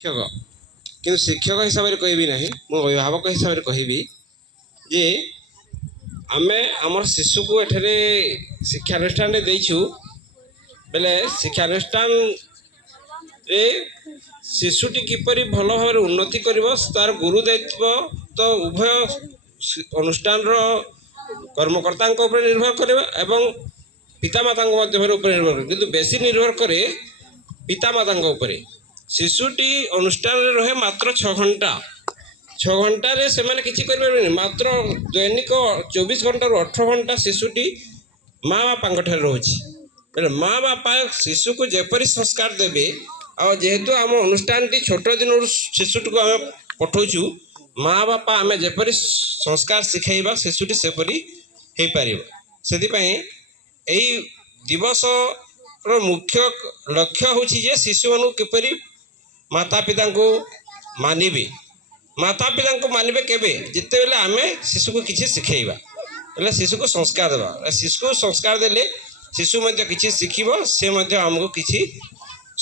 शिक्षक कि शिक्षक हिसाब से कहबी ना मो अभिभावक हिसाब से कहबी जे आमे आमर शिशु को एठरे शिक्षानुष्ठान देइछु बेले शिक्षानुष्ठान रे शिशुटी किपरि भल भाव उन्नति कर तार गुरु दायित्व तो उभय अनुष्ठान कर्मकर्ता निर्भर कर एवं पितामाता निर्भर कर किंतु बेसी निर्भर करे पितामाता शिशुटी अनुष्ठान रहे मात्र 6 घंटा 6 घंटा रे से माने किछि कर मात्र दैनिक 24 घंटा 18 घंटा शिशुटी माँ बापा ठारे रोचे माँ बापा शिशु को जेपरी संस्कार देवे आ जेहेतु आम अनुष्ठान टी छोट दिन शिशुटी को आम पठाऊँ माँ बापा आम जेपरी संस्कार शिखेबा शिशुटी सेपरी हो पार से दिवस मुख्य लक्ष्य हूँ शिशु मान किपरि माता पिता को मानवे माता पिता को मानवे केवे जिते बेले आम शिशु को किसी शिखेबा बोले शिशु को संस्कार देवा शिशु को संस्कार देले शिशु मध्य किसी शिखिब से आमको किसी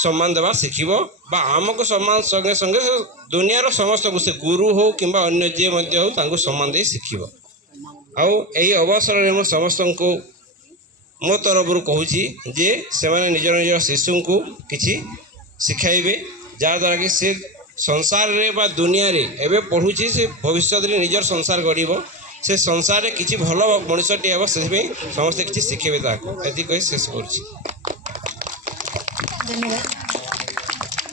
सम्मान देवा शिखिब बा आमको सम्मान संगे संगे दुनियार समस्त को से गुरु हो कि अन्य जे हो सम्मान दे शिखिब आउ यही अवसर में समस्त को मो तरफ कहूँ जे से माने निज निज शिशु को किसी शिखाइबे जहाँद्वारा कि से संसार रे बा दुनिया रे एवं पढ़ुची से भविष्य में निजर संसार गढ़ से संसार रे किसी भल मनुष्यटी हे से समस्ते किसी शिखेबे ताको एति कहि शेष करूछि। धन्यवाद।